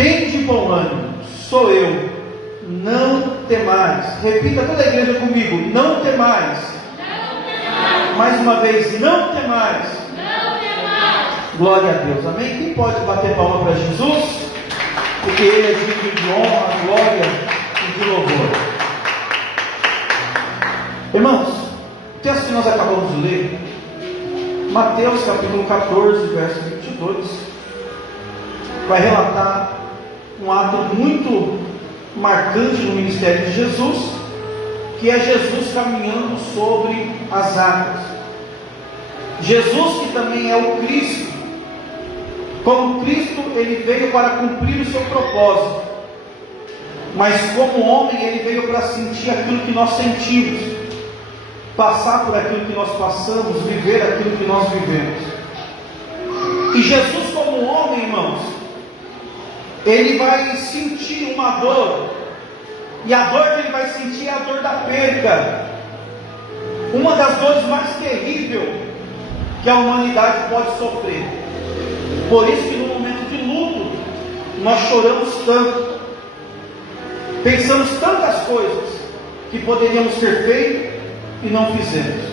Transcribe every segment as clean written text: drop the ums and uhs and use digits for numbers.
Tende bom ânimo, sou eu, não temais. Repita toda a igreja comigo: não temais. Não temais. Mais uma vez: não temais. Não temais. Glória a Deus, amém? Quem pode bater palma para Jesus? Porque Ele é digno de honra, glória e de louvor. Irmãos, o texto que nós acabamos de ler, Mateus capítulo 14, verso 22, vai relatar um ato muito marcante no ministério de Jesus, que é Jesus caminhando sobre as águas. Jesus, que também é o Cristo, como Cristo, ele veio para cumprir o seu propósito, mas como homem, ele veio para sentir aquilo que nós sentimos, passar por aquilo que nós passamos, viver aquilo que nós vivemos. E Jesus, como homem, irmãos, ele vai sentir uma dor, e a dor que ele vai sentir é a dor da perda, uma das dores mais terríveis que a humanidade pode sofrer. Por isso que no momento de luto nós choramos tanto, pensamos tantas coisas que poderíamos ter feito e não fizemos.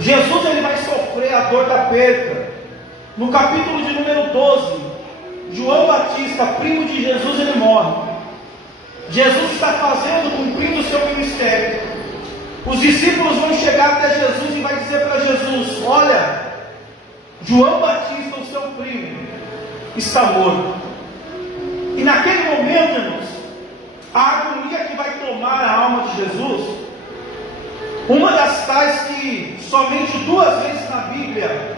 Jesus, ele vai sofrer a dor da perda. No capítulo de número 12, João Batista, primo de Jesus, ele morre. Jesus está cumprindo o seu ministério. Os discípulos vão chegar até Jesus e vai dizer para Jesus: olha, João Batista, o seu primo, está morto. E naquele momento, irmãos, a agonia que vai tomar a alma de Jesus, uma das tais que somente 2 vezes na Bíblia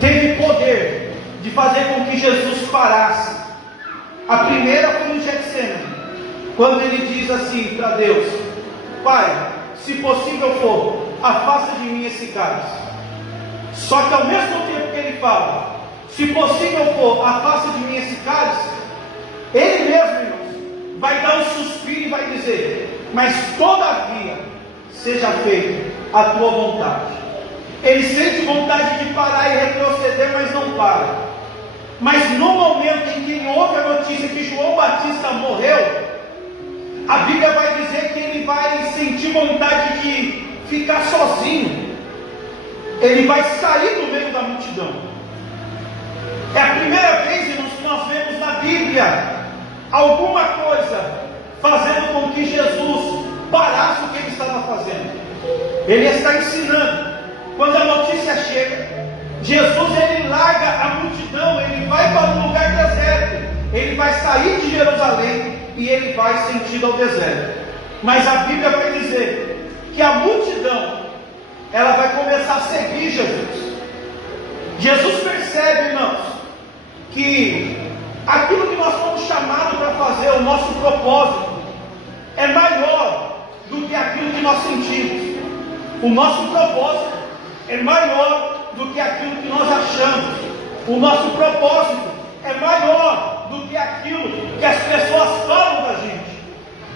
teve poder de fazer com que Jesus parasse. A primeira foi no Getsemane, quando ele diz assim para Deus: Pai, se possível for, afasta de mim esse cálice. Só que ao mesmo tempo que ele fala, se possível for, afasta de mim esse cálice, ele mesmo, irmãos, vai dar um suspiro e vai dizer: mas todavia seja feita a tua vontade. Ele sente vontade de parar e retroceder, mas não para. Mas no momento em que ele ouve a notícia que João Batista morreu, a Bíblia vai dizer que ele vai sentir vontade de ficar sozinho. Ele vai sair do meio da multidão. É a primeira vez, irmãos, que nós vemos na Bíblia alguma coisa fazendo com que Jesus parasse o que ele estava fazendo. Ele está ensinando. Quando a notícia chega, Jesus, ele larga a multidão, ele vai para um lugar deserto, ele vai sair de Jerusalém e ele vai sentido ao deserto. Mas a Bíblia vai dizer que a multidão, ela vai começar a seguir Jesus. Jesus percebe, irmãos, que aquilo que nós fomos chamados para fazer, o nosso propósito, é maior do que aquilo que nós sentimos. O nosso propósito é maior do que aquilo que nós achamos. O nosso propósito é maior do que aquilo que as pessoas falam da gente.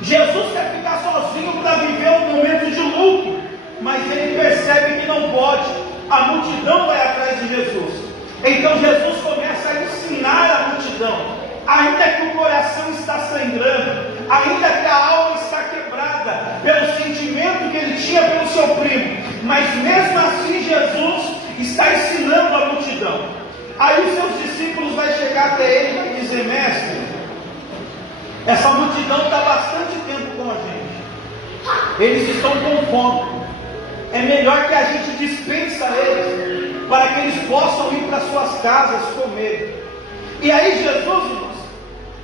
Jesus quer ficar sozinho para viver um momento de luto, mas ele percebe que não pode. A multidão vai atrás de Jesus. Então Jesus começa a ensinar a multidão, ainda que o coração está sangrando, ainda que a alma está quebrada pelo sentimento que ele tinha pelo seu primo, mas mesmo assim Jesus está ensinando a multidão. Aí os seus discípulos vão chegar até ele e vai dizer: mestre, essa multidão está há bastante tempo com a gente, eles estão com fome, é melhor que a gente dispensa eles, para que eles possam ir para suas casas comer. E aí Jesus, irmãos,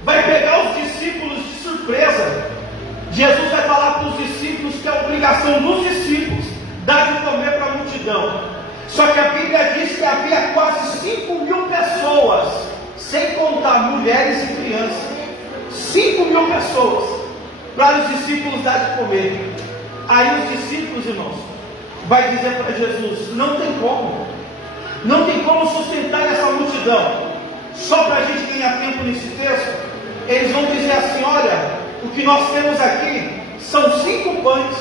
vai pegar os discípulos de surpresa. Jesus vai falar para os discípulos que é obrigação dos discípulos dar de comer para a multidão. Só que a Bíblia diz que havia quase 5.000 pessoas, sem contar mulheres e crianças. 5.000 pessoas para os discípulos dar de comer. Aí os discípulos, irmãos, vai dizer para Jesus: não tem como sustentar essa multidão. Só para a gente ganhar tempo nesse texto, eles vão dizer assim: olha, o que nós temos aqui são 5 pães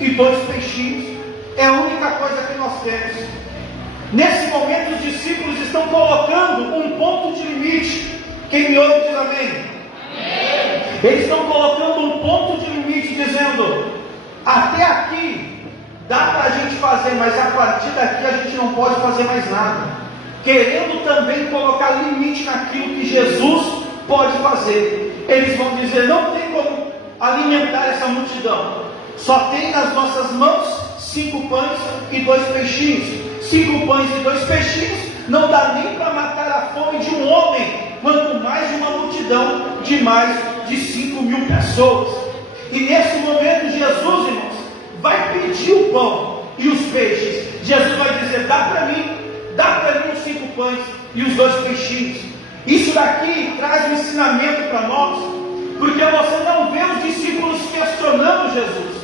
e 2 peixinhos, é a única coisa que nós temos. Nesse momento os discípulos estão colocando um ponto de limite, Quem me ouve diz amém. Eles estão colocando um ponto de limite, dizendo: até aqui dá para a gente fazer, mas a partir daqui a gente não pode fazer mais nada. Querendo também colocar limite naquilo que Jesus pode fazer. Eles vão dizer: não tem como alimentar essa multidão. Só tem nas nossas mãos 5 pães e 2 peixinhos. 5 pães e 2 peixinhos não dá nem para matar a fome de um homem, quanto mais de uma multidão de mais de 5.000 pessoas. E nesse momento Jesus, irmãos, vai pedir o pão e os peixes. Jesus vai dizer: dá para mim os 5 pães e os 2 peixinhos. Isso daqui traz um ensinamento para nós, porque você não vê os discípulos questionando Jesus.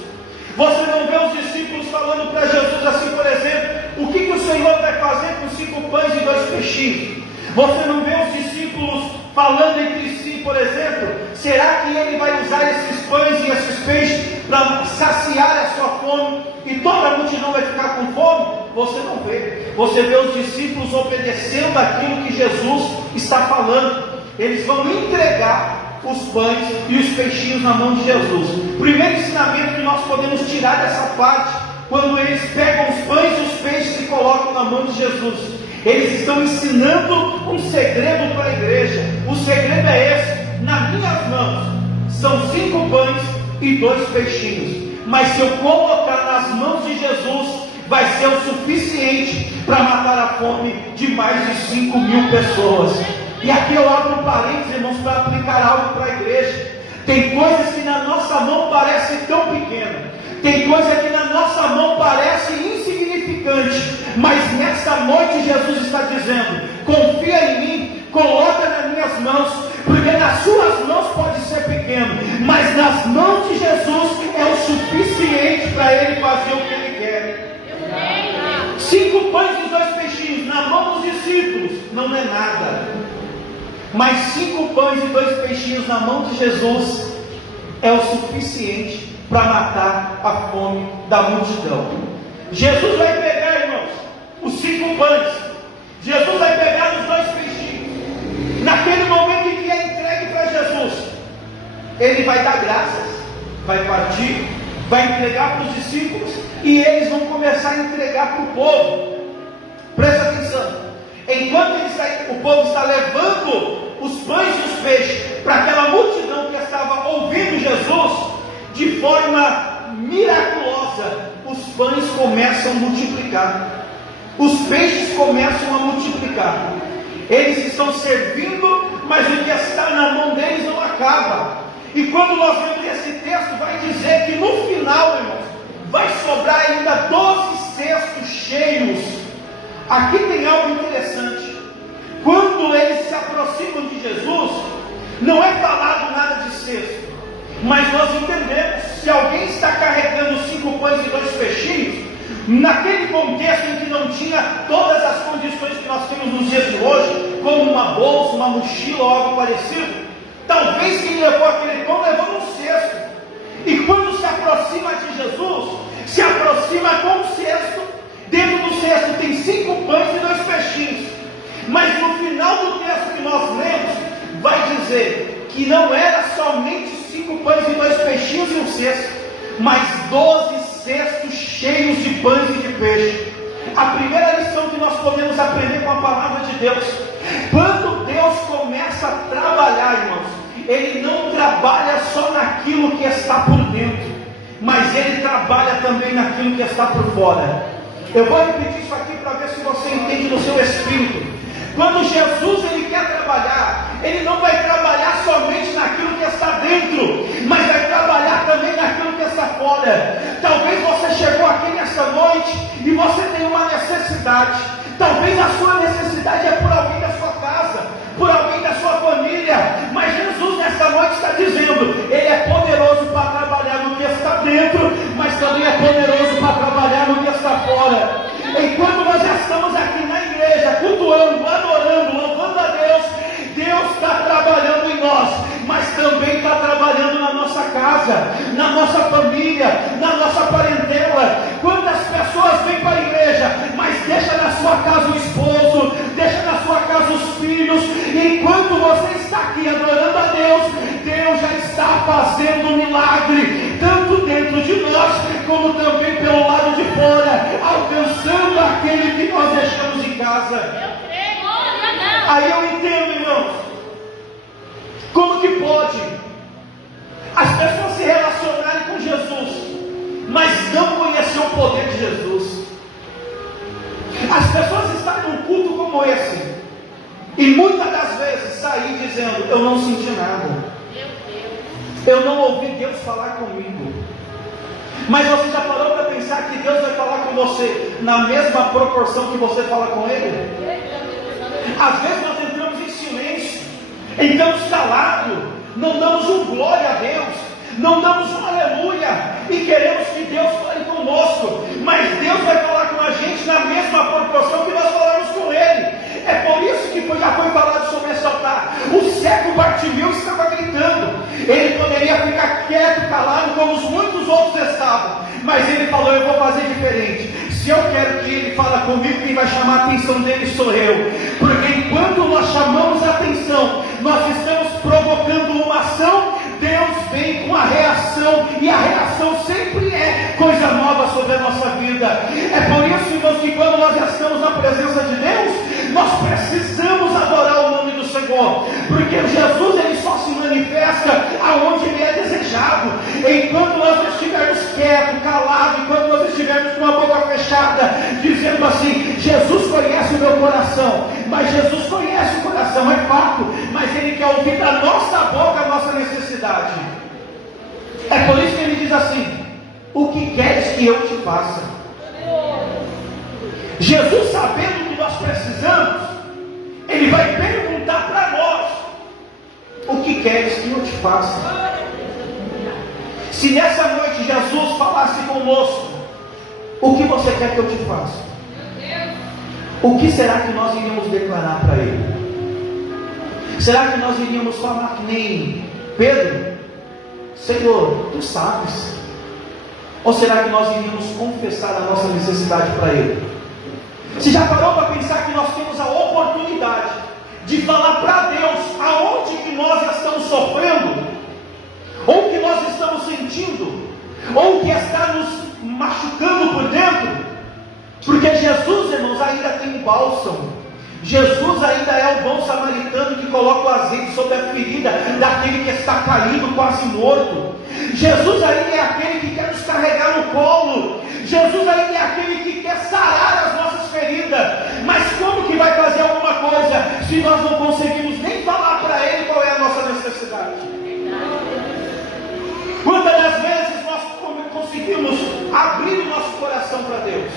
Você não vê os discípulos falando para Jesus assim, por exemplo: o que o Senhor vai fazer com 5 pães e 2 peixinhos? Você não vê os discípulos falando entre si, por exemplo: será que ele vai usar esses pães e esses peixes para saciar a sua fome e toda a multidão vai ficar com fome? Você não vê. Você vê os discípulos obedecendo aquilo que Jesus está falando. Eles vão entregar os pães e os peixinhos na mão de Jesus. O primeiro ensinamento que nós podemos tirar dessa parte, quando eles pegam os pães e os peixes e colocam na mão de Jesus, eles estão ensinando um segredo para a igreja. O segredo é esse: nas minhas mãos são 5 pães e 2 peixinhos, mas se eu colocar nas mãos de Jesus, vai ser o suficiente para matar a fome de mais de 5.000 pessoas. E aqui eu abro um parênteses, irmãos, para aplicar algo para a igreja. Tem coisas que na nossa mão parecem tão pequenas, tem coisa que na nossa mão parece insignificante, mas nesta noite Jesus está dizendo: confia em mim, coloca nas minhas mãos, porque nas suas mãos pode ser pequeno, mas nas mãos de Jesus é o suficiente para ele fazer o que ele quer. 5 pães e 2 peixinhos na mão dos discípulos não é nada, mas 5 pães e 2 peixinhos na mão de Jesus é o suficiente para matar a fome da multidão. Jesus vai pegar, irmãos, os 5 pães, Jesus vai pegar os 2 peixinhos. Naquele momento em que é entregue para Jesus, ele vai dar graças, vai partir, vai entregar para os discípulos, e eles vão começar a entregar para o povo. Presta atenção: enquanto o povo está levando os pães e os peixes para aquela multidão que estava ouvindo Jesus, de forma miraculosa, os pães começam a multiplicar, os peixes começam a multiplicar. Eles estão servindo, mas o que está na mão deles não acaba. E quando nós vemos esse texto, vai dizer que no final, irmãos, vai sobrar ainda 12 cestos cheios. Aqui tem algo interessante. Quando eles se aproximam de Jesus, não é falado nada de cesto, mas nós entendemos: se alguém está carregando 5 pães e 2 peixinhos, naquele contexto em que não tinha todas as condições que nós temos nos dias de hoje, como uma bolsa, uma mochila ou algo parecido, talvez quem levou aquele pão levou um cesto. E quando se aproxima de Jesus, se aproxima com um cesto. Dentro do cesto tem 5 pães e 2 peixinhos. Mas no final do texto que nós lemos, vai dizer que não era somente 5 pães e 2 peixinhos e um cesto, mas 12 cestos cheios de pães e de peixe. A primeira lição que nós podemos aprender com a palavra de Deus: quando Deus começa a trabalhar, irmãos, Ele não trabalha só naquilo que está por dentro, mas Ele trabalha também naquilo que está por fora. Eu vou repetir isso aqui para ver se você entende no seu espírito. Quando Jesus ele quer trabalhar, Ele não vai trabalhar somente naquilo que está dentro, mas vai trabalhar também naquilo que está fora. Talvez você chegou aqui nesta noite e você tem uma necessidade. Talvez a sua necessidade é por alguém da sua casa, por alguém da sua família, mas Jesus nesta noite está dizendo: Ele é poderoso para trabalhar no que está dentro, mas também é poderoso para trabalhar no que está fora. Enquanto nós já estamos aqui na igreja, cultuando, adorando, louvando a Deus, Deus está trabalhando em nós, mas também está trabalhando na nossa casa, na nossa família, na nossa parentela. Quantas pessoas vêm para a igreja, mas deixa na sua casa o esposo, deixa na sua casa os filhos, e enquanto você está fazendo um milagre, tanto dentro de nós, como também pelo lado de fora, alcançando aquele que nós deixamos em casa. Aí eu entendo, irmãos, como que pode as pessoas se relacionarem com Jesus, mas não conhecer o poder de Jesus. As pessoas estarem num culto como esse, e muitas das vezes sair dizendo: eu não senti nada, eu não ouvi Deus falar comigo. Mas você já parou para pensar que Deus vai falar com você na mesma proporção que você fala com Ele? Às vezes nós entramos em silêncio, entramos calados, não damos um glória a Deus, não damos um aleluia, e queremos que Deus fale conosco, mas Deus vai falar com a gente na mesma proporção que nós falamos com Ele. É por isso que já foi falado sobre esse altar. O cego Bartimeu estava gritando, ele poderia ficar quieto, calado, como os muitos outros estavam, mas ele falou: eu vou fazer diferente. Se eu quero que Ele fale comigo, quem vai chamar a atenção dele sou eu, porque enquanto nós chamamos a atenção, nós estamos provocando uma ação. Deus vem com a reação, e a reação sempre é coisa nova sobre a nossa vida. É por isso, irmãos, que quando nós estamos na presença de Deus, nós precisamos adorar o nome do Senhor, porque Jesus, Ele só se manifesta aonde Ele é desejado. Enquanto nós estivermos quietos, calados, enquanto nós estivermos com a boca fechada, dizendo assim: Jesus conhece o meu coração, mas Jesus conhece o coração, é fato, mas Ele quer ouvir da nossa boca a nossa necessidade. É por isso que Ele diz assim: o que queres que eu te faça? Jesus, sabendo o que nós precisamos, Ele vai perguntar para nós: o que queres que eu te faça? Se nessa noite Jesus falasse conosco: o que você quer que eu te faça? O que será que nós iríamos declarar para Ele? Será que nós iríamos falar que nem Pedro: Senhor, Tu sabes? Ou será que nós iríamos confessar a nossa necessidade para Ele? Você já parou para pensar que nós temos a oportunidade de falar para Deus aonde que nós estamos sofrendo, ou o que nós estamos sentindo, ou o que está nos machucando por dentro? Porque Jesus, irmãos, ainda tem bálsamo. Jesus ainda é o bom samaritano que coloca o azeite sobre a ferida daquele que está caído, quase morto. Jesus ainda é aquele que quer nos carregar no colo. Jesus ainda é aquele que quer sarar as nossas feridas. Mas como que vai fazer alguma coisa se nós não conseguimos nem falar para Ele qual é a nossa necessidade? Quantas das vezes nós conseguimos abrir o nosso coração para Deus?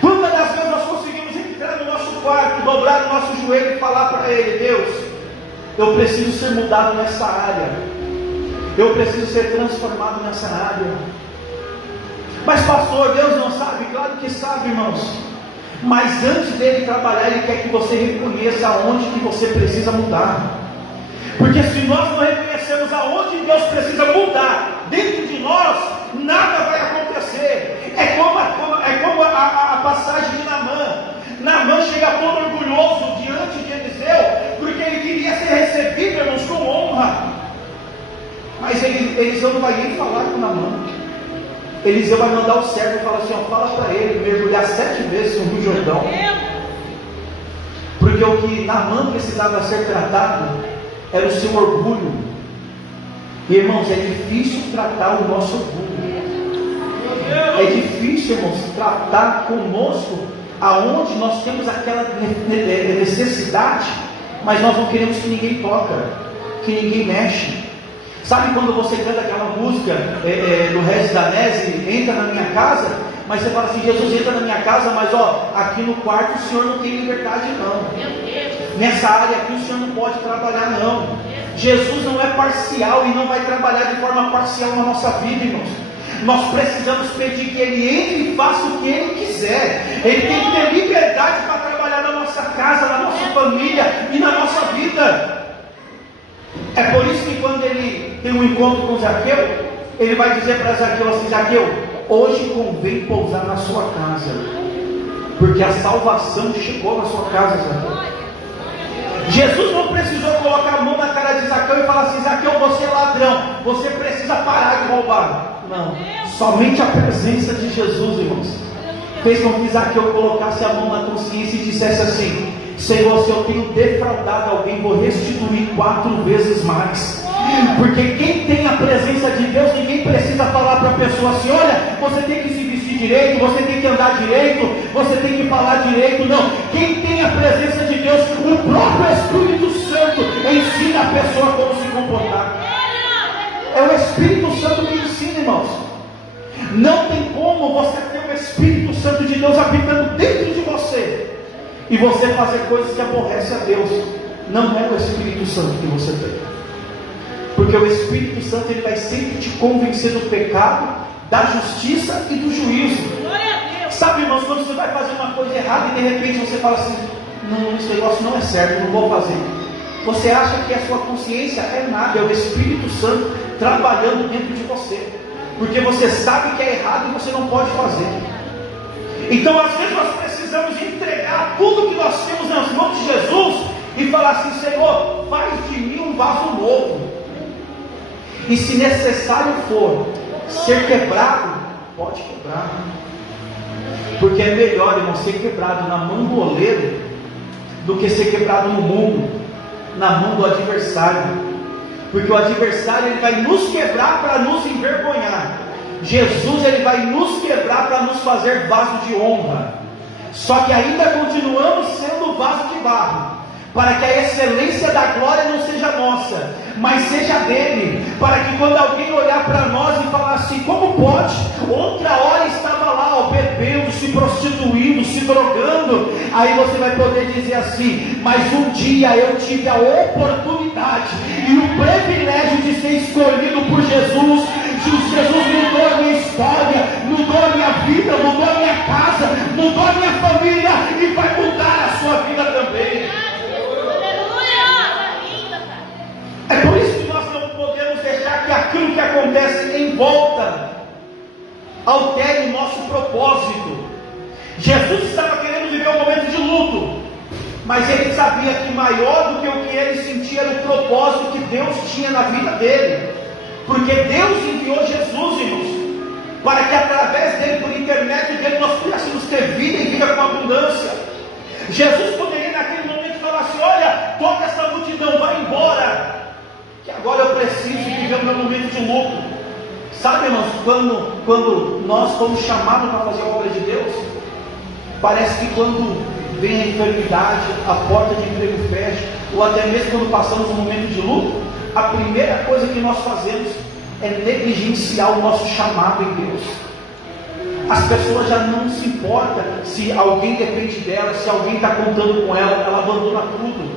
Quantas das vezes nós conseguimos entrar no nosso quarto, dobrar o nosso joelho e falar para Ele: Deus, eu preciso ser mudado nessa área, eu preciso ser transformado nessa área. Mas pastor, Deus não sabe? Claro que sabe, irmãos. Mas antes dele trabalhar, Ele quer que você reconheça aonde que você precisa mudar. Porque se nós não reconhecemos aonde Deus precisa mudar dentro de nós, nada vai acontecer. É como a passagem de Naamã. Naamã chega todo orgulhoso diante de Eliseu, porque ele queria ser recebido, irmãos, com honra. Mas Eliseu não vai nem falar com Naamã. Eliseu vai mandar o servo e falar assim: ó, fala para ele mergulhar 7 vezes no Rio Jordão. Porque o que Naamã precisava ser tratado era o seu orgulho. E irmãos, é difícil tratar o nosso orgulho. É difícil, irmãos, tratar conosco aonde nós temos aquela necessidade, mas nós não queremos que ninguém toca, que ninguém mexe. Sabe quando você canta aquela música do Regis Danese, entra na minha casa, mas você fala assim: Jesus, entra na minha casa, mas aqui no quarto o Senhor não tem liberdade não. Nessa área aqui o Senhor não pode trabalhar não. Jesus não é parcial e não vai trabalhar de forma parcial na nossa vida, irmãos. Nós precisamos pedir que Ele entre e faça o que Ele quiser. Ele tem que ter liberdade para trabalhar na nossa casa, na nossa família e na nossa vida. É por isso que quando Ele tem um encontro com Zaqueu, Ele vai dizer para Zaqueu assim: Zaqueu, hoje convém pousar na sua casa, porque a salvação chegou na sua casa, Zaqueu. Jesus não precisou colocar a mão na cara de Zaqueu e falar assim: Zaqueu, você é ladrão, trabalho? Não. Somente a presença de Jesus, irmãos, fez com que Zaqueu colocasse a mão na consciência e dissesse assim: Senhor, se eu tenho defraudado alguém, vou restituir 4 vezes mais. Porque quem tem a presença de Deus, ninguém precisa falar para a pessoa assim: olha, você tem que se vestir direito, você tem que andar direito, você tem que falar direito. Não, quem tem a presença de Deus, o próprio Espírito Santo ensina a pessoa como se comportar. É o Espírito Santo que ensina, irmãos. Não tem como você ter o Espírito Santo de Deus habitando dentro de você e você fazer coisas que aborrecem a Deus. Não é o Espírito Santo que você tem, porque o Espírito Santo ele vai sempre te convencer do pecado, da justiça e do juízo. Sabe, irmãos, quando você vai fazer uma coisa errada e de repente você fala assim: não, esse negócio não é certo, não vou fazer. Você acha que a sua consciência é nada, é o Espírito Santo trabalhando dentro de você, porque você sabe que é errado e você não pode fazer. Então às vezes nós precisamos entregar tudo que nós temos nas mãos de Jesus e falar assim: Senhor, faz de mim um vaso novo, e se necessário for ser quebrado, pode quebrar, porque é melhor, irmão, ser quebrado na mão do oleiro do que ser quebrado no mundo, na mão do adversário. Porque o adversário ele vai nos quebrar para nos envergonhar. Jesus ele vai nos quebrar para nos fazer vaso de honra. Só que ainda continuamos sendo vaso de barro, para que a excelência da glória não seja nossa, mas seja dele, para que quando alguém olhar para nós e falar assim: como pode? Outra hora estava lá, ó, bebendo, se prostituindo, se drogando. Aí você vai poder dizer assim: mas um dia eu tive a oportunidade e o privilégio de ser escolhido por Jesus. Jesus mudou a minha história, mudou a minha vida, mudou a minha casa, mudou a minha família, e vai mudar a sua vida também. É por isso que nós não podemos deixar que aquilo que acontece em volta altere o nosso propósito. Jesus estava querendo viver um momento de luto, mas ele sabia que maior do que o que ele sentia era o propósito que Deus tinha na vida dele. Porque Deus enviou Jesus, irmãos, para que através dele, por intermédio dele, nós pudéssemos ter vida e vida com abundância. Jesus poderia naquele momento falar assim: olha, toca essa multidão, vai embora, que agora eu preciso viver o meu momento de luto. Sabe, irmãos, quando nós fomos chamados para fazer a obra de Deus, parece que quando vem a enfermidade, a porta de emprego fecha, ou até mesmo quando passamos um momento de luto, a primeira coisa que nós fazemos é negligenciar o nosso chamado em Deus. As pessoas já não se importam se alguém depende dela, se alguém está contando com ela, ela abandona tudo.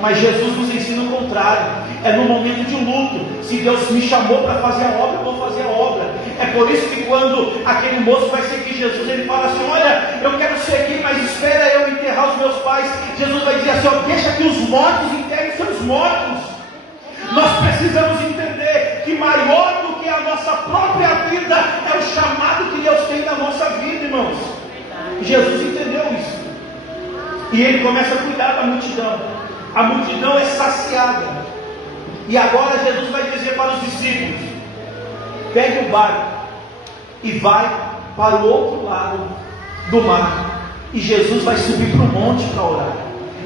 Mas Jesus nos ensina o contrário. É no momento de luto. Se Deus me chamou para fazer a obra, eu vou fazer a obra. É por isso que quando aquele moço vai seguir Jesus, ele fala assim: olha, eu quero seguir, mas espera eu enterrar os meus pais. Jesus vai dizer assim: ó, deixa que os mortos enterrem seus mortos. Nós precisamos entender que maior do que a nossa própria vida é o chamado que Deus tem na nossa vida, irmãos. Jesus entendeu isso, e ele começa a cuidar da multidão. A multidão é saciada, e agora Jesus vai dizer para os discípulos: pegue o barco e vai para o outro lado do mar. E Jesus vai subir para o monte para orar.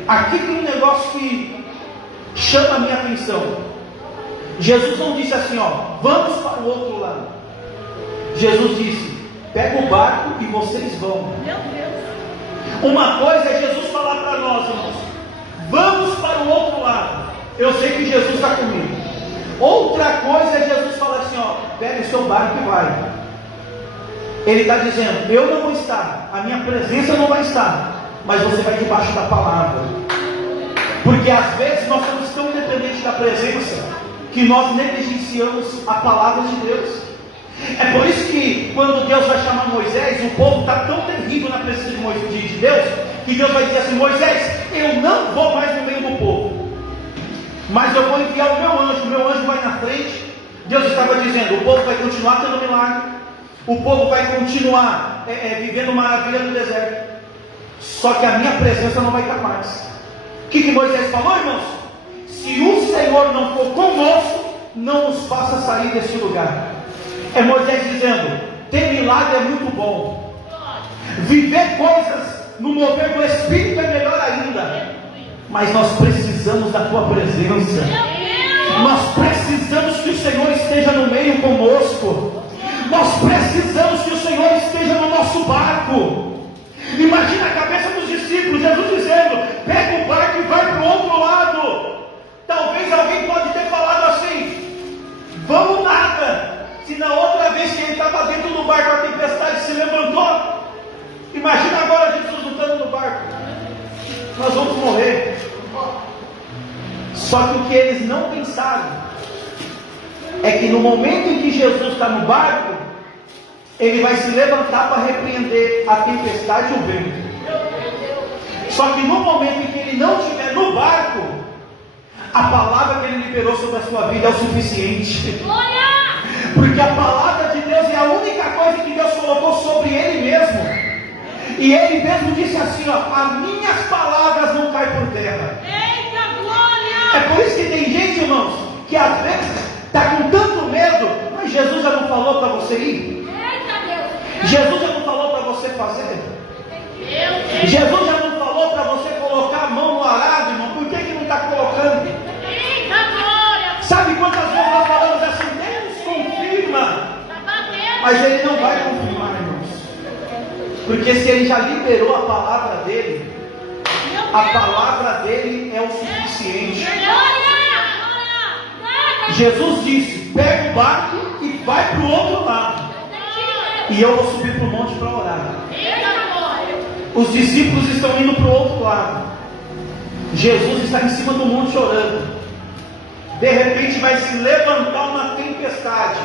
Aqui tem um negócio que chama a minha atenção. Jesus não disse assim: ó, vamos para o outro lado. Jesus disse: pega o barco e vocês vão. Meu Deus. Uma coisa é Jesus falar para nós, irmãos: vamos para o outro lado. Eu sei que Jesus está comigo. Outra coisa é Jesus falar assim: ó, pega o seu barco e vai. Ele está dizendo: eu não vou estar, a minha presença não vai estar, mas você vai debaixo da palavra. Porque às vezes nós somos tão independentes da presença que nós negligenciamos a palavra de Deus. É por isso que quando Deus vai chamar Moisés, o povo está tão terrível na presença de Deus, que Deus vai dizer assim: Moisés, eu não vou mais no meio do povo, mas eu vou enviar o meu anjo vai na frente. Deus estava dizendo: o povo vai continuar tendo milagre, o povo vai continuar vivendo maravilha no deserto, só que a minha presença não vai estar mais. O que Moisés falou, irmãos? Se o Senhor não for conosco, não nos faça sair desse lugar. É Moisés dizendo: ter milagre é muito bom, viver coisas no mover do Espírito é melhor ainda, mas nós precisamos da tua presença. Nós precisamos que o Senhor esteja no meio conosco. Nós precisamos que o Senhor esteja no nosso barco. Imagina a cabeça dos discípulos, Jesus dizendo: pega o barco e vai para o outro lado. Talvez alguém pode ter falado assim: vamos nada. Se na outra vez que ele estava dentro do barco a tempestade se levantou, imagina agora Jesus lutando no barco. Nós vamos morrer. Só que o que eles não pensaram é que no momento em que Jesus está no barco, ele vai se levantar para repreender a tempestade e o vento. Só que no momento em que ele não estiver no barco, a palavra que ele liberou sobre a sua vida é o suficiente. Porque a palavra de Deus é a única coisa que Deus colocou sobre ele mesmo. E ele mesmo disse assim: ó, as minhas palavras não caem por terra. Eita glória! É por isso que tem gente, irmãos, que às vezes está com tanto medo. Mas Jesus já não falou para você ir? Eita Deus! Jesus já não falou para você fazer? Jesus já não falou para você colocar a mão no arado, irmão? Por que não está colocando? Eita glória! Sabe quantas vezes nós falamos assim: Deus confirma? Mas ele não vai confirmar, irmãos. Porque se ele já liberou a palavra dele, a palavra dele é o suficiente. Jesus disse: pega o barco e vai para o outro lado, e eu vou subir para o monte para orar. Os discípulos estão indo para o outro lado, Jesus está em cima do monte orando. De repente vai se levantar uma tempestade.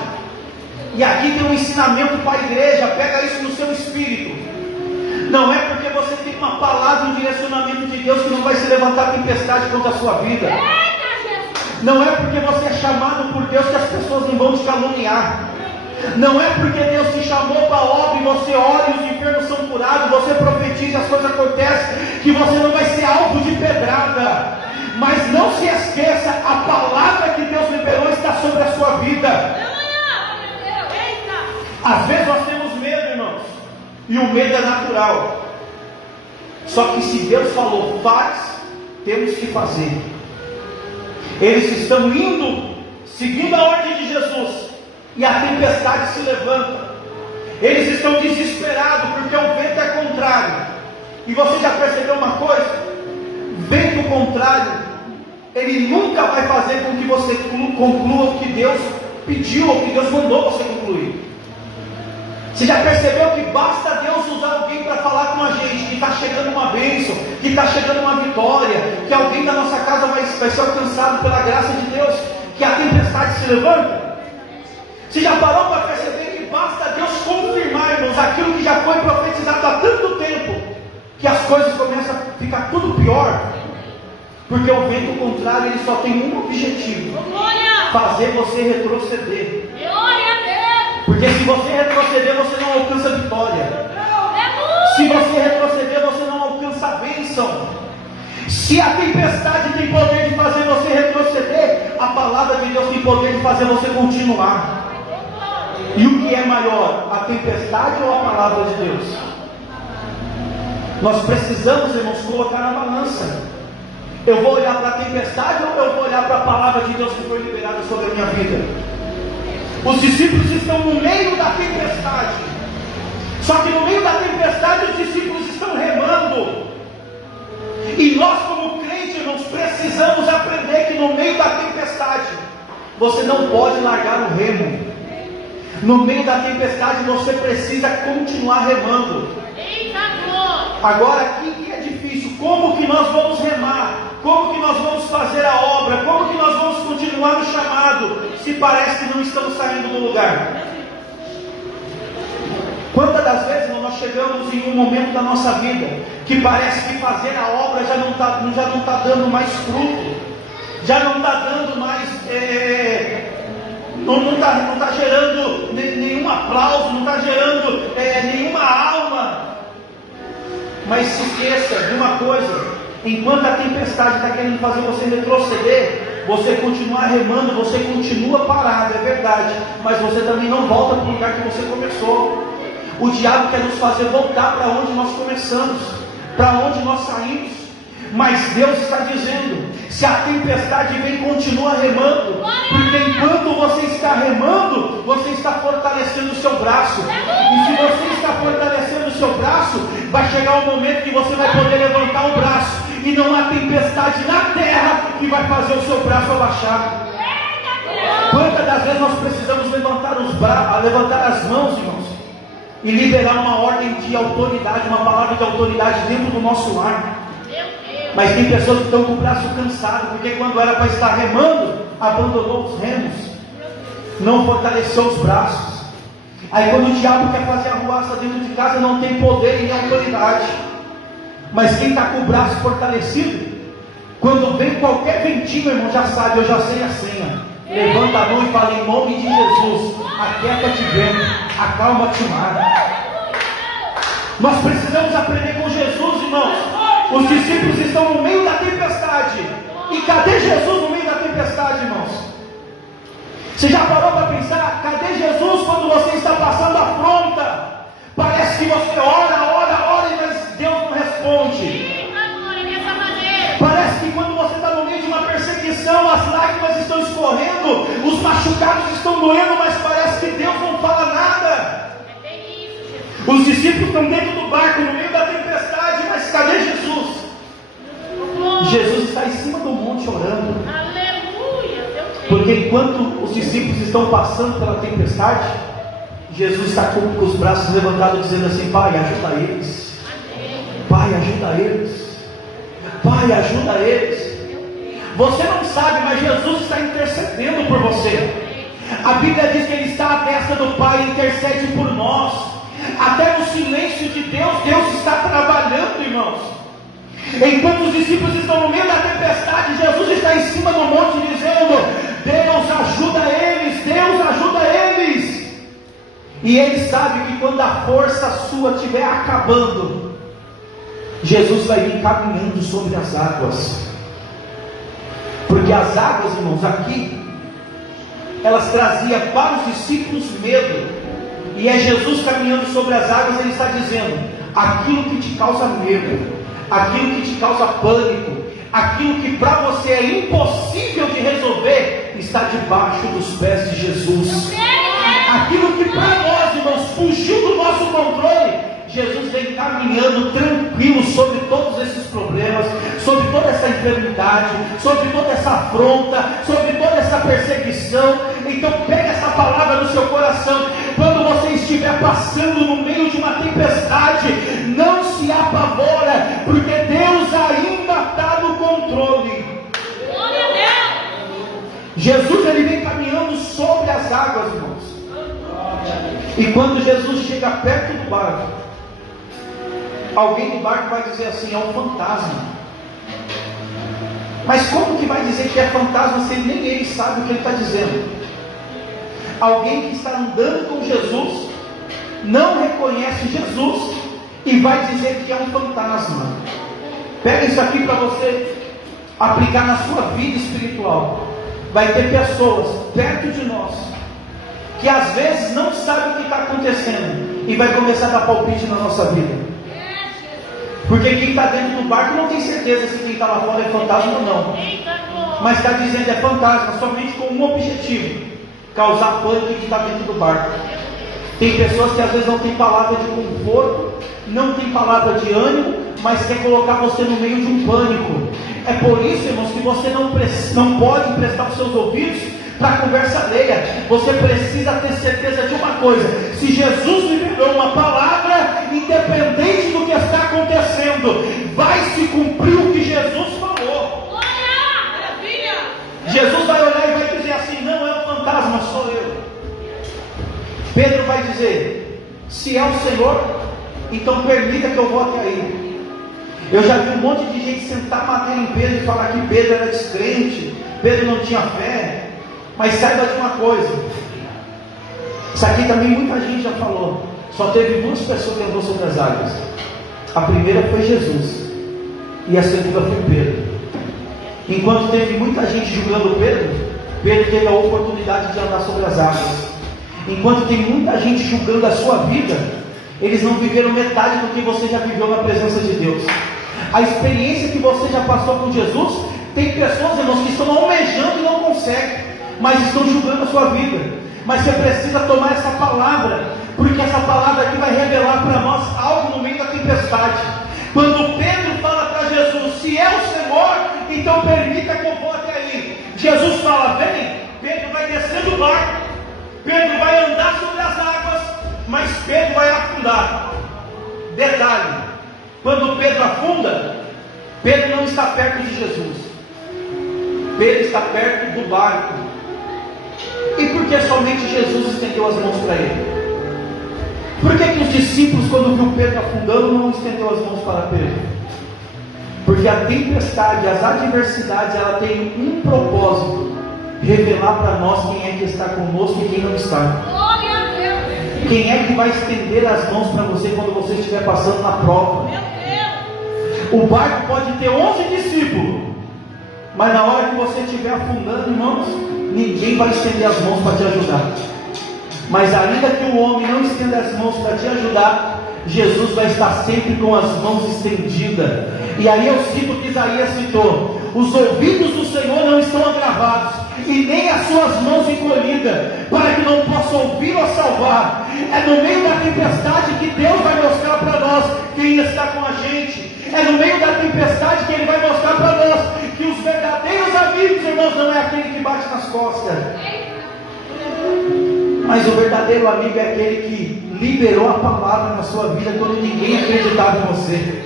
E aqui tem um ensinamento para a igreja: pega isso no seu espírito. Não é porque você tem uma palavra, um direcionamento de Deus, que não vai se levantar tempestade contra a sua vida. Não é porque você é chamado por Deus que as pessoas não vão te caluniar. Não é porque Deus te chamou para a obra e você ora e os enfermos são curados, você profetiza e as coisas acontecem, que você não vai ser alvo de pedrada. Mas não se esqueça, a palavra que Deus liberou está sobre a sua vida. Às vezes nós temos medo, irmãos, e o medo é natural. Só que se Deus falou faz, temos que fazer. Eles estão indo seguindo a ordem de Jesus, e a tempestade se levanta. Eles estão desesperados porque o vento é contrário. E você já percebeu uma coisa? Vento contrário, ele nunca vai fazer com que você conclua o que Deus pediu ou que Deus mandou você concluir. Você já percebeu que basta Deus usar alguém para falar com a gente que está chegando uma bênção, que está chegando uma vitória, que alguém da nossa casa vai ser alcançado pela graça de Deus, que a tempestade se levanta? Você já parou para perceber que basta Deus confirmar, irmãos, aquilo que já foi profetizado há tanto tempo, que as coisas começam a ficar tudo pior? Porque o vento contrário, ele só tem um objetivo: fazer você retroceder. Porque se você retroceder, você não alcança a vitória. Se você retroceder, você não alcança a bênção. Se a tempestade tem poder de fazer você retroceder, a palavra de Deus tem poder de fazer você continuar. E o que é maior, a tempestade ou a palavra de Deus? Nós precisamos, irmãos, colocar na balança. Eu vou olhar para a tempestade ou eu vou olhar para a palavra de Deus que foi liberada sobre a minha vida? Os discípulos estão no meio da tempestade. Só que no meio da tempestade os discípulos estão remando. E nós, como crentes, irmãos, precisamos aprender que no meio da tempestade você não pode largar o remo. No meio da tempestade você precisa continuar remando. Agora, aqui que é difícil, como que nós vamos remar? Como que nós vamos fazer a obra? Como que nós vamos continuar no chamado, se parece que não estamos saindo do lugar? Quantas das vezes nós chegamos em um momento da nossa vida que parece que fazer a obra já não está dando mais fruto, já não está dando mais, não está gerando nenhum aplauso, não está gerando nenhuma alma. Mas se esqueça de uma coisa: enquanto a tempestade está querendo fazer você retroceder, você continuar remando, você continua parado, é verdade, mas você também não volta para o lugar que você começou. O diabo quer nos fazer voltar para onde nós começamos, para onde nós saímos. Mas Deus está dizendo: se a tempestade vem, continua remando, porque enquanto você está remando, você está fortalecendo o seu braço. E se você está fortalecendo o seu braço, vai chegar um momento que você vai poder levantar o braço, e não há tempestade na terra que vai fazer o seu braço abaixar. Quantas das vezes nós precisamos levantar as mãos, irmãos, e liberar uma ordem de autoridade, uma palavra de autoridade dentro do nosso lar? Mas tem pessoas que estão com o braço cansado, porque quando era para estar remando, abandonou os remos, não fortaleceu os braços. Aí quando o diabo quer fazer arruaça dentro de casa, não tem poder e autoridade. Mas quem está com o braço fortalecido, quando vem qualquer ventinho, irmão, já sabe: eu já sei a senha. Levanta a mão e fala: em nome de Jesus, aquieta-te vento, acalma-te mar. Nós precisamos aprender com Jesus, irmãos. Os discípulos estão no meio da tempestade. E cadê Jesus no meio da tempestade, irmãos? Você já parou para pensar? Cadê Jesus quando você está passando afronta? Parece que você ora, mas Deus não responde. Parece que quando você está no meio de uma perseguição, as lágrimas estão escorrendo, os machucados estão doendo, mas parece que Deus não fala nada. Os discípulos estão dentro do barco, no meio da tempestade, mas cadê Jesus? Jesus está em cima do monte orando. Aleluia. Porque enquanto os discípulos estão passando pela tempestade, Jesus está com os braços levantados, dizendo assim: Pai, ajuda eles. Pai, ajuda eles. Pai, ajuda eles. Você não sabe, mas Jesus está intercedendo por você. A Bíblia diz que Ele está à destra do Pai e intercede por nós. Até no silêncio de Deus, Deus está trabalhando, irmãos. Enquanto os discípulos estão no meio da tempestade, Jesus está em cima do monte dizendo: Deus ajuda eles, Deus ajuda eles. E Ele sabe que quando a força sua estiver acabando, Jesus vai vir caminhando sobre as águas. Porque as águas, irmãos, aqui, elas traziam para os discípulos medo. E é Jesus caminhando sobre as águas. Ele está dizendo: aquilo que te causa medo, aquilo que te causa pânico, aquilo que para você é impossível de resolver, está debaixo dos pés de Jesus. Aquilo que para nós, irmãos, fugiu do nosso controle, Jesus vem caminhando tranquilo sobre todos esses problemas, sobre toda essa enfermidade, sobre toda essa afronta, sobre toda essa perseguição. Então pega essa palavra no seu coração. Quando você estiver passando no meio de uma tempestade, não se apavora, porque Deus ainda está no controle. Glória a Deus. Jesus, ele vem caminhando sobre as águas, irmãos. E quando Jesus chega perto do barco, alguém do barco vai dizer assim: é um fantasma. Mas como que vai dizer que é fantasma se nem ele sabe o que ele está dizendo? Alguém que está andando com Jesus, não reconhece Jesus e vai dizer que é um fantasma. Pega isso aqui para você aplicar na sua vida espiritual. Vai ter pessoas perto de nós que às vezes não sabem o que está acontecendo e vai começar a dar palpite na nossa vida. Porque quem está dentro do barco não tem certeza se quem está lá fora é fantasma ou não. Mas está dizendo é fantasma somente com um objetivo: causar pânico em quem está dentro do barco. Tem pessoas que às vezes não tem palavra de conforto, não tem palavra de ânimo, mas quer colocar você no meio de um pânico. É por isso, irmãos, que você não pode prestar os seus ouvidos para a conversa alheia. Você precisa ter certeza de uma coisa: se Jesus liberou uma palavra, independente do que está acontecendo, vai se cumprir o que Jesus falou. Jesus vai olhar e vai dizer assim: não é um fantasma, sou eu. Pedro vai dizer: se é o Senhor, então permita que eu vou até aí. Eu já vi um monte de gente sentar madeira em Pedro e falar que Pedro era descrente, Pedro não tinha fé. Mas saiba de uma coisa, isso aqui também muita gente já falou. Só teve duas pessoas que andou sobre as águas. A primeira foi Jesus, e a segunda foi Pedro. Enquanto teve muita gente julgando Pedro, Pedro teve a oportunidade de andar sobre as águas. Enquanto tem muita gente julgando a sua vida, eles não viveram metade do que você já viveu na presença de Deus. A experiência que você já passou com Jesus, tem pessoas, irmãos, que estão almejando e não conseguem, mas estão julgando a sua vida. Mas você precisa tomar essa palavra, porque essa palavra aqui vai revelar para nós algo no meio da tempestade. Quando Pedro fala para Jesus, se é o Senhor, então permita que eu vou até aí. Jesus fala, vem. Pedro vai descer do barco, Pedro vai andar sobre as águas, mas Pedro vai afundar. Detalhe, quando Pedro afunda, Pedro não está perto de Jesus, Pedro está perto do barco. E por que somente Jesus estendeu as mãos para ele? Por que os discípulos, quando viu Pedro afundando, não estendeu as mãos para Pedro? Porque a tempestade, as adversidades, ela tem um propósito: revelar para nós quem é que está conosco e quem não está. Quem é que vai estender as mãos para você quando você estiver passando na prova? O barco pode ter 11 discípulos, mas na hora que você estiver afundando, irmãos, ninguém vai estender as mãos para te ajudar. Mas ainda que o homem não estenda as mãos para te ajudar, Jesus vai estar sempre com as mãos estendidas. E aí eu cito o que Isaías citou: os ouvidos do Senhor não estão agravados, e nem as suas mãos encolhidas, para que não possa ouvir ou salvar. É no meio da tempestade que Deus vai mostrar para nós quem está com a gente. É no meio da tempestade que Ele vai mostrar para nós que os verdadeiros amigos, irmãos, não é aquele que bate nas costas, mas o verdadeiro amigo é aquele que liberou a palavra na sua vida quando ninguém acreditava em você.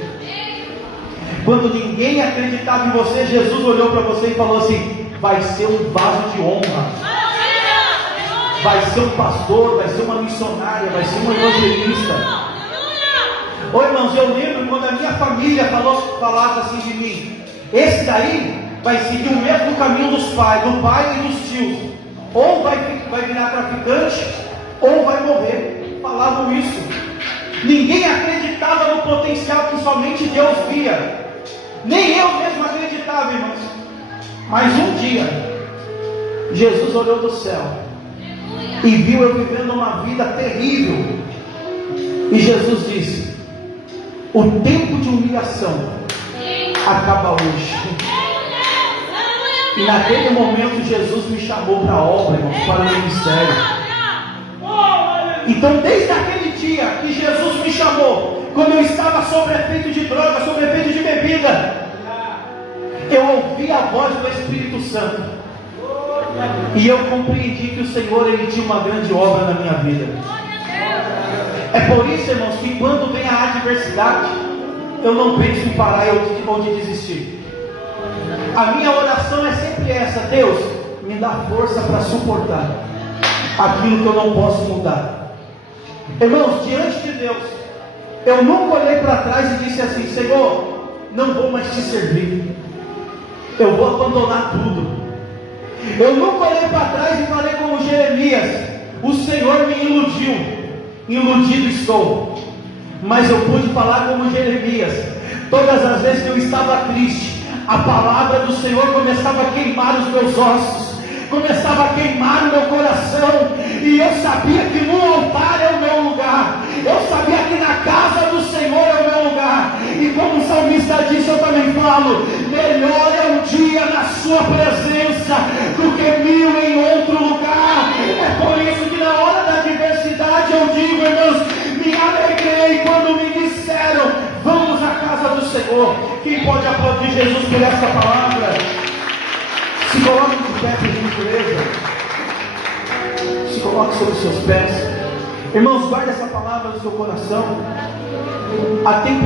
Quando ninguém acreditava em você, Jesus olhou para você e falou assim: vai ser um vaso de honra, vai ser um pastor, vai ser uma missionária, vai ser um evangelista. Ô irmãos, eu lembro quando a minha família falava assim de mim: esse daí vai seguir o mesmo caminho dos pais, do pai e dos tios. Ou vai virar traficante, ou vai morrer. Falavam isso. Ninguém acreditava no potencial que somente Deus via. Nem eu mesmo acreditava, irmãos. Mas um dia, Jesus olhou do céu e viu eu vivendo uma vida terrível. E Jesus disse: o tempo de humilhação acaba hoje. E naquele momento Jesus me chamou para a obra, irmãos, para o ministério. Então desde aquele dia que Jesus me chamou, quando eu estava sob efeito de droga, sob efeito de bebida, eu ouvi a voz do Espírito Santo, e eu compreendi que o Senhor, Ele tinha uma grande obra na minha vida. É por isso, irmãos, que quando vem a adversidade, eu não penso em parar ou de desistir. A minha oração é sempre essa: Deus, me dá força para suportar aquilo que eu não posso mudar. Irmãos, diante de Deus, eu nunca olhei para trás e disse assim: Senhor, não vou mais te servir, eu vou abandonar tudo. Eu nunca olhei para trás e falei como Jeremias: o Senhor me iludiu, iludido estou. Mas eu pude falar como Jeremias: todas as vezes que eu estava triste, a palavra do Senhor começava a queimar os meus ossos, começava a queimar o meu coração, e eu sabia que no altar é o meu lugar, eu sabia que na casa do Senhor é o meu lugar. E como o salmista disse, eu também falo: melhor é um dia na sua presença do que 1000 em outro lugar. É por isso que na hora da adversidade eu digo, irmãos, me alegrei quando me disseram: vamos à casa do Senhor. Quem pode aplaudir Jesus por essa palavra? Se coloque de pé, por gentileza. Se coloque sobre os seus pés. Irmãos, guarde essa palavra no seu coração. A tempestade